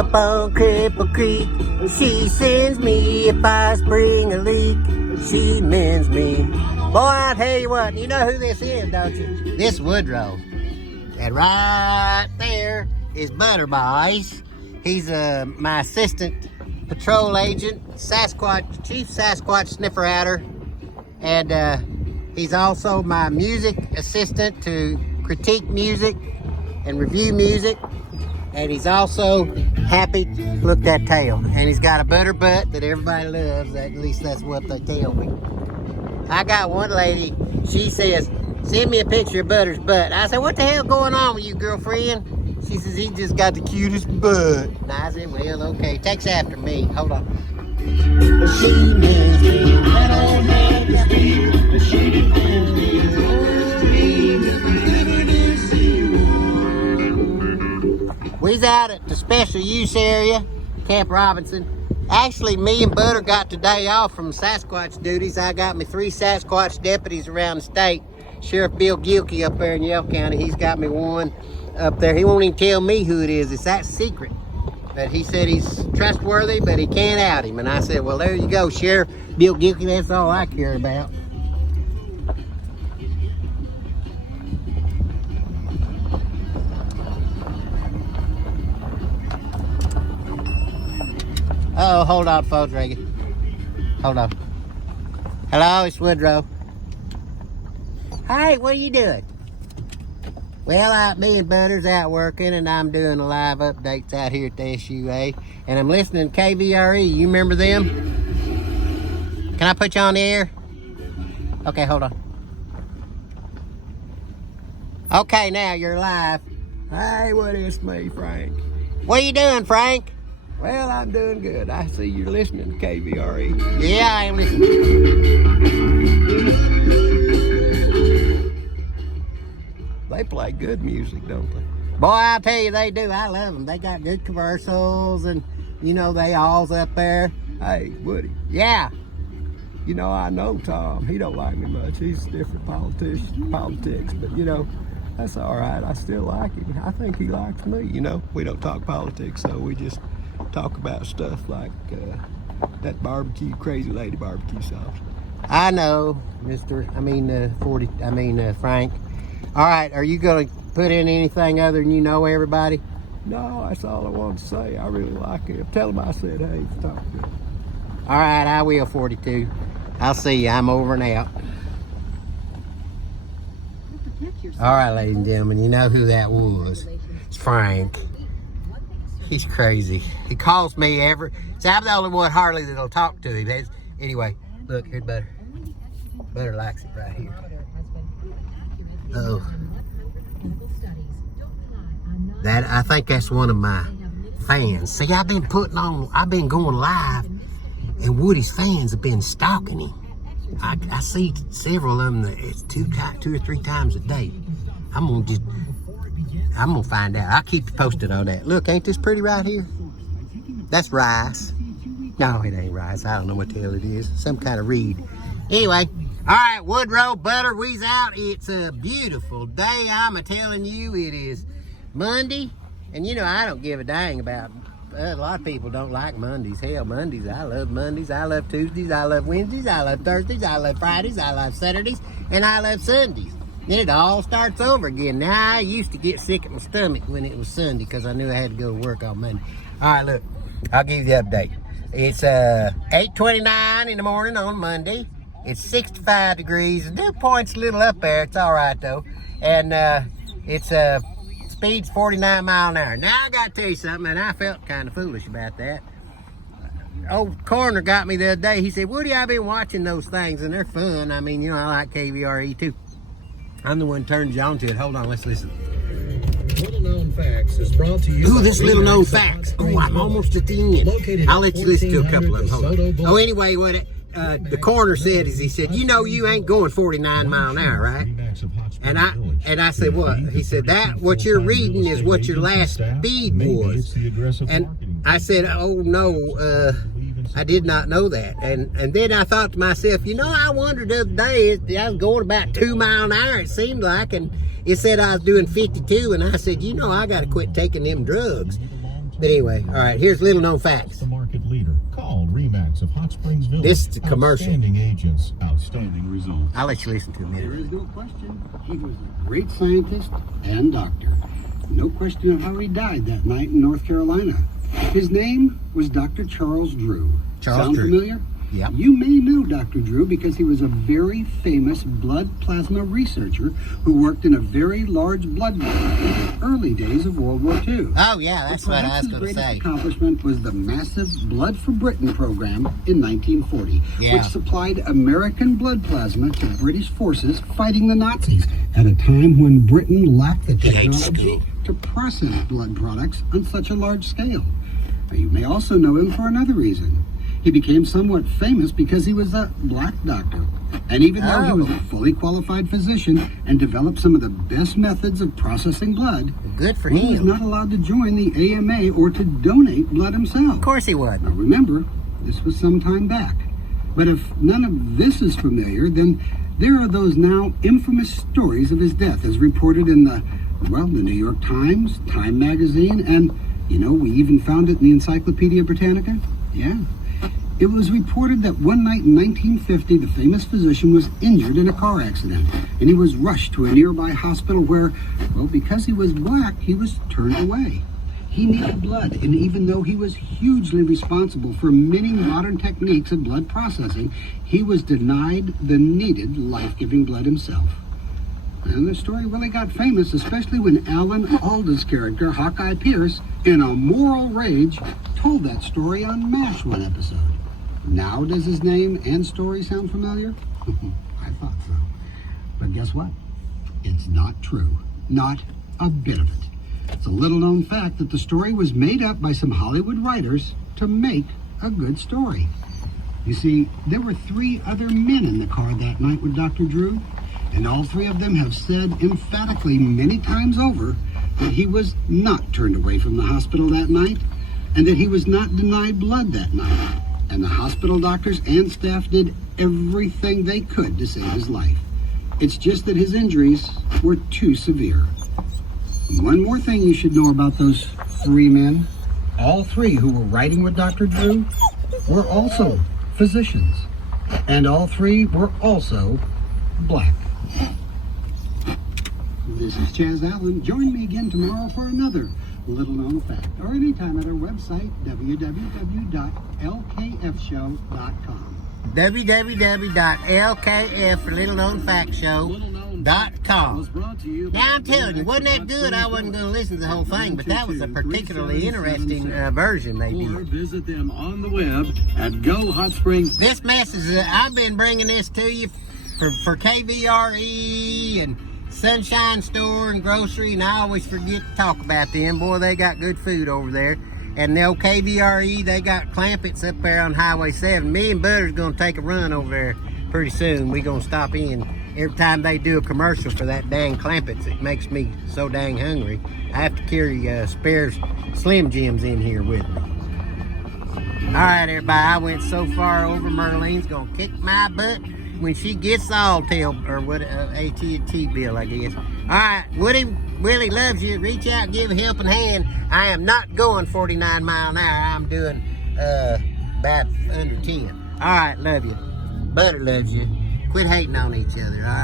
Up on Cripple Creek, she sends me if I spring a leak. She mends me. Boy, I tell you what, you know who this is, don't you? This Woodrow. And right there is Butter Boys. He's my assistant patrol agent, Sasquatch, Chief Sasquatch Sniffer Outer. And he's also my music assistant to critique music and review music. And he's also happy, look that tail. And he's got a butter butt that everybody loves, at least that's what they tell me. I got one lady, she says, send me a picture of Butter's butt. I said, what the hell going on with you, girlfriend? She says, he just got the cutest butt. And I said, well, okay, takes after me. Hold on. We's out at the special use area, Camp Robinson. Actually, me and Butter got the day off from Sasquatch duties. I got me 3 Sasquatch deputies around the state. Sheriff Bill Gilkey up there in Yell County, he's got me one up there. He won't even tell me who it is. It's that secret. But he said he's trustworthy, but he can't out him. And I said, well, there you go, Sheriff Bill Gilkey. That's all I care about. Oh, hold on, folks, Reagan. Hold on. Hello, it's Woodrow. Hey, what are you doing? Well, me and Butter's out working, and I'm doing live updates out here at the SUA. And I'm listening to KVRE. You remember them? Can I put you on the air? Okay, hold on. Okay, now you're live. Hey, what is me, Frank? What are you doing, Frank? Well, I'm doing good. I see you're listening to KVRE. Yeah, I am listening. They play good music, don't they? Boy, I tell you, they do. I love them. They got good commercials, and, you know, they all's up there. Hey, Woody. Yeah. You know, I know Tom. He don't like me much. He's a different politics, but, you know, that's all right. I still like him. I think he likes me. You know, we don't talk politics, so we just talk about stuff like that barbecue, crazy lady barbecue sauce. I know, Frank. All right, are you going to put in anything other than you know everybody? No, that's all I want to say. I really like him. Tell him I said, hey, talk to him. All right, I will, 42. I'll see you. I'm over and out. All right, ladies and gentlemen, you know who that was. It's Frank. He's crazy. He calls me see, I'm the only one hardly that'll talk to him. Anyway, look, here's Butter. Butter likes it right here. Oh. I think that's one of my fans. See, I've been going live, and Woody's fans have been stalking him. I see several of them. It's 2 or 3 times a day. I'm gonna find out. I'll keep you posted on that. Look, ain't this pretty right here? That's rice. No, it ain't rice. I don't know what the hell it is. Some kind of reed. Anyway, all right, Woodrow, Butter, we's out. It's a beautiful day. I'm a-telling you, it is Monday. And you know, I don't give a dang about, a lot of people don't like Mondays. Hell, Mondays, I love Mondays. I love Tuesdays. I love Wednesdays. I love Thursdays. I love Fridays. I love Saturdays. And I love Sundays. Then it all starts over again. Now, I used to get sick at my stomach when it was Sunday because I knew I had to go to work on Monday. All right, look, I'll give you the update. It's 8:29 in the morning on Monday. It's 65 degrees. The dew point's a little up there. It's all right, though. And it's speed's 49 miles an hour. Now, I got to tell you something, and I felt kind of foolish about that. Old Coroner got me the other day. He said, Woody, I've been watching those things, and they're fun. I mean, you know, I like KVRE, too. I'm the one turned you on to it. Hold on, let's listen. Little Known Facts is brought to you. Ooh, this Little Known Facts. Oh, I'm almost at the end. I'll let you listen to a couple of them. Hold on. Oh, anyway, what the coroner said is, he said, you know, you ain't going 49 miles an hour, right? And I said, what? He said, what you're reading is what your last speed was. And I said, oh no, I did not know that. And then I thought to myself, you know, I wondered the other day, I was going about 2 miles an hour, it seemed like, and it said I was doing 52, and I said, you know, I got to quit taking them drugs. But anyway, all right, here's little known facts. The market leader. Call Remax of Hot Springs Village. This is a commercial. Outstanding agents, outstanding results. I'll let you listen to a There minute. is no question. He was a great scientist and doctor. No question of how he died that night in North Carolina. His name was Dr. Charles Drew. Charles Sound Drew. familiar? Yep. You may know Dr. Drew because he was a very famous blood plasma researcher who worked in a very large blood bank in the early days of World War II. Oh, yeah, that's what I Perhaps was his going to greatest say. accomplishment was the massive Blood for Britain program in 1940, Yeah. which supplied American blood plasma to British forces fighting the Nazis at a time when Britain lacked the ain't technology to process blood products on such a large scale. Now, you may also know him for another reason. He became somewhat famous because he was a black doctor. And even though he was a fully qualified physician and developed some of the best methods of processing blood, Good for he was him. not allowed to join the AMA or to donate blood himself. Of course he wasn't. Now remember, this was some time back. But if none of this is familiar, then there are those now infamous stories of his death as reported in the New York Times, Time Magazine, and, we even found it in the Encyclopedia Britannica. Yeah. It was reported that one night in 1950, the famous physician was injured in a car accident, and he was rushed to a nearby hospital where, because he was black, he was turned away. He needed blood, and even though he was hugely responsible for many modern techniques of blood processing, he was denied the needed life-giving blood himself. And the story really got famous, especially when Alan Alda's character, Hawkeye Pierce, in a moral rage, told that story on MASH one episode. Now does his name and story sound familiar? I thought so. But guess what? It's not true. Not a bit of it. It's a little-known fact that the story was made up by some Hollywood writers to make a good story. You see, there were 3 other men in the car that night with Dr. Drew, and all 3 of them have said emphatically many times over that he was not turned away from the hospital that night, and that he was not denied blood that night. And the hospital doctors and staff did everything they could to save his life. It's just that his injuries were too severe. One more thing you should know about those 3 men. All 3 who were riding with Dr. Drew were also physicians. And all 3 were also black. This is Chaz Allen. Join me again tomorrow for another little known fact, or anytime at our website, www.lkfshow.com. www.lkflittlenoknfactshow.com. Now I'm telling you, wasn't that good? I wasn't going to listen to the whole thing, but that was a particularly interesting version they Or did. visit them on the web at Go Hot Springs. This message, I've been bringing this to you for KVRE and Sunshine Store and Grocery, and I always forget to talk about them. Boy, they got good food over there. And the old KVRE, they got Clampets up there on Highway 7. Me and Butter's going to take a run over there pretty soon. We're going to stop in. Every time they do a commercial for that dang Clampets, it makes me so dang hungry. I have to carry spare Slim Jims in here with me. All right, everybody, I went so far over. Merlene's going to kick my butt when she gets the Alltel, or what, AT&T bill, I guess. All right, Willie loves you. Reach out, give a helping hand. I am not going 49 mile an hour. I'm doing about under 10. All right, love you. Butter loves you. Quit hating on each other, all right?